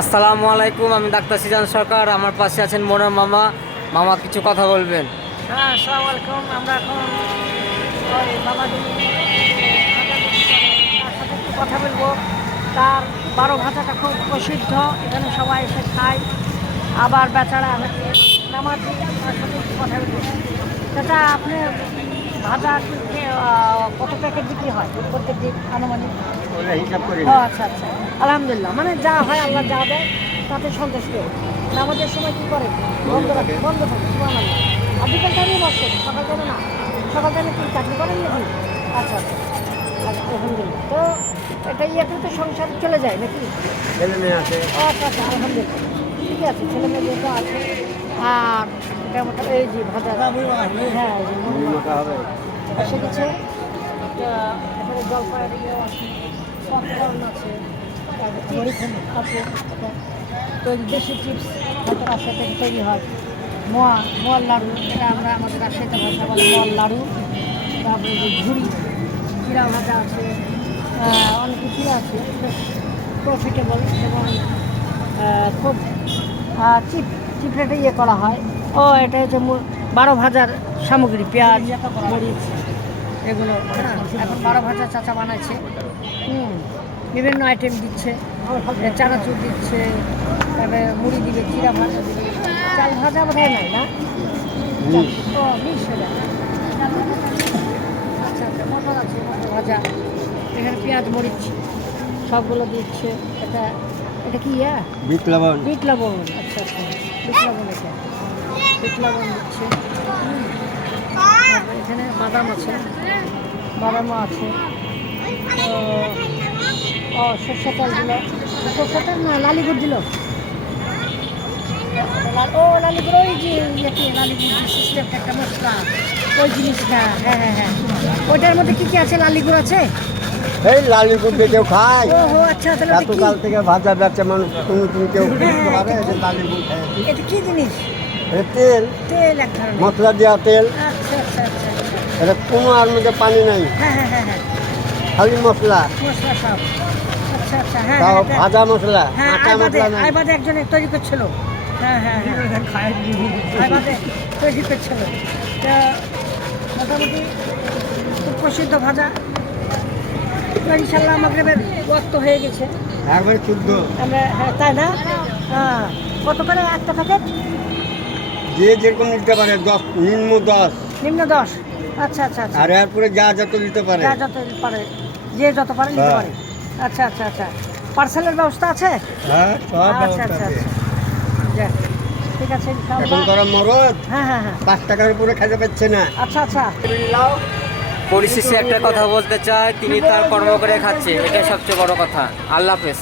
আসসালামু আলাইকুম, আমি ডাক্তার সিজান সরকার। আমার পাশে আছেন মোনার মামা। মামা কিছু কথা বলবেন। হ্যাঁ, আসসালামু আলাইকুম। আমরা এখন ওই বাবাজি তার সাথে একটু কথা বলবো। তার 12 ভাজাটা খুব প্রসিদ্ধ, এখানে সবাই এসে খায়। আবার বেচারা হচ্ছে নামাজি, তার সাথে একটু কথা বলবো। সেটা আপনি ভাজা কত প্যাকেট বিক্রি হয় প্রত্যেক দিন আনুমানিক? হিসাব করি ও আচ্ছা আচ্ছা, আলহামদুলিল্লাহ। মানে যা হয় আল্লাহ যা দেয় তাতে সন্তুষ্ট। নামাজের সময় কী করে? বন্ধ থাকে, বন্ধ থাকে। সুবহানাল্লাহ। আর বিকেল টাইমে বসে, সকাল টাইমে না। সকাল টাইমে কি চাকরি করেন নাকি? আচ্ছা আচ্ছা আচ্ছা, আলহামদুলিল্লাহ। তো এটা ইয়েতে তো সংসার চলে যায় নাকি? ছেলে মেয়ে আছে। ও আচ্ছা আচ্ছা, আলহামদুলিল্লাহ। ঠিকই আছে, ছেলে মেয়ে যেহেতু আছে। আর কেমন এই যে ভাজা, হ্যাঁ এই যে হবে এসে গেছে। এখানে জলপাইয়ের ইয়েও আছে, পপকর্ন আছে, আছে। তো দেশি চিপস হয়তো রাজশাহী থেকে তৈরি হয়। মোয়ার লাড়ু, এটা আমরা আমাদের রাজশাহীতে ভাষা বলে মোয়ার লাড়ু। তারপরে যে ঝুড়ি চিরা ভাজা আছে, অনেক কিছুই আছে, বেশ প্রফিটেবল এবং খুব চিপ রেটে ইয়ে করা হয়। ও এটা হচ্ছে 12 ভাজার সামগ্রী, পেঁয়াজ, মরিচ, এগুলো। হ্যাঁ, এখন 12 ভাজা চাচা বানাচ্ছে। বিভিন্ন আইটেম দিচ্ছে, চানাচুর দিচ্ছে, তারপরে মুড়ি দিবে, চিরা ভাজা দিবে, চাল ভাজা বোধহয় নাই না? ও মিক্স হয়ে যায়। আচ্ছা আচ্ছা, মটর আছে, মটর ভাজা, এখানে পেঁয়াজ মরিচ সবগুলো দিচ্ছে। এটা এটা কি বিট লবণ। বিট লবণ। আচ্ছা আচ্ছা, বিট লবণ, এটা বিট লবণ দিচ্ছে। তারপরে এখানে বাদাম আছে, বাদামও আছে। ও সর্ষে তেল দিল, সর্ষে তেল না লালি গুড় দিল। ও লালি গুড়, ওই যে ইয়েতে লালি গুড় যে সিস্টেমটা, একটা মশলা, ওই জিনিসটা। হ্যাঁ হ্যাঁ হ্যাঁ, ওইটার মধ্যে কী কী আছে? লালি গুড় আছে। এই লালিপুর কেউ খায়। ও হো, আচ্ছা, তাহলে ওটা কি? এতকাল থেকে ভাজা যাচ্ছে মানুষ, তুমি কেউ বুঝতে পারে যে লালিপুর খায়। এটা কি জিনিস? এটা তেল, তেল এক ধরনের। মশলা দেওয়া তেল। আচ্ছা আচ্ছা আচ্ছা আচ্ছা। এটা কোনো আর মধ্যে পানি নাই, হ্যাঁ হ্যাঁ হ্যাঁ হ্যাঁ, খালি মশলা। মশলা সব। আচ্ছা আচ্ছা, হ্যাঁ তাও হ্যাঁ, ভাজা মশলা, হ্যাঁ। আটা মশলা নাই। আইবাদে একজনে তৈরি করছিল। হ্যাঁ হ্যাঁ হ্যাঁ, আইবাদে তৈরি করছিল। তো মোটামুটি খুব প্রসিদ্ধ ভাজা। ইনশাল্লাহ মাগরিবের ওয়াক্ত হয়ে গেছে। একবার শুদ্ধ। আমরা, হ্যাঁ তাই না? হ্যাঁ, কত করে একটা প্যাকেট? যে যেরকম নিতে পারে, 10 নিম্ন 10, নিম্ন 10। আচ্ছা আচ্ছা আচ্ছা, আর এরপরে যা যত দিতে পারে। যা যত পারে, যে যত পারে নিতে পারে। আচ্ছা আচ্ছা আচ্ছা, পার্সেলের ব্যবস্থা আছে? হ্যাঁ, সব আচ্ছা ব্যবস্থা আচ্ছা আছে। আচ্ছা, যাক, ঠিক আছে এখন ইনশাআল্লাহ। তারা মরদ হ্যাঁ হ্যাঁ হ্যাঁ, 5 টাকার উপরে খাইতে পাচ্ছে না। আচ্ছা আচ্ছা। পরিশেষে একটা কথা বলতে চাই, তিনি তার কর্ম করে খাচ্ছে, এটাই সবচেয়ে বড় কথা। আল্লাহ হাফেজ।